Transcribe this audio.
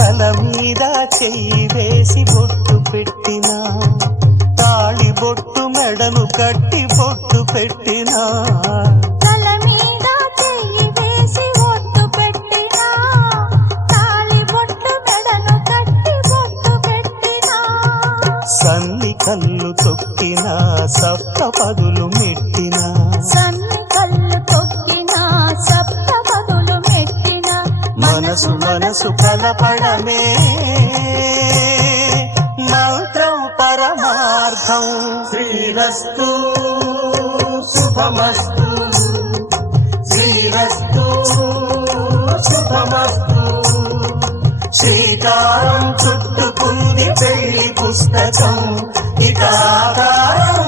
తల మీద చెయ్యి వేసి బొట్టు పెట్టినా, తాళి బొట్టు మెడను కట్టి బొట్టు పెట్టినా, తల మీద చెయ్యి వేసి బొట్టు పెట్టినా, తాళి బొట్టు మెడను కట్టి బొట్టు పెట్టినా, సన్ని కళ్ళు తొక్కినా సప్త పదులు మెట్టినా, సన్ని కళ్ళు తొక్కినా సప్త పదులు మెట్టినా, మనసు మనసు కలపడమే మంత్రం పరమార్థం. శ్రీరస్తు శుభమస్తు, శ్రీరస్తు శుభమస్తు. శ్రీకారం చుట్టుకుంది పెళ్లి పుస్తకం, ఇక ఆకారం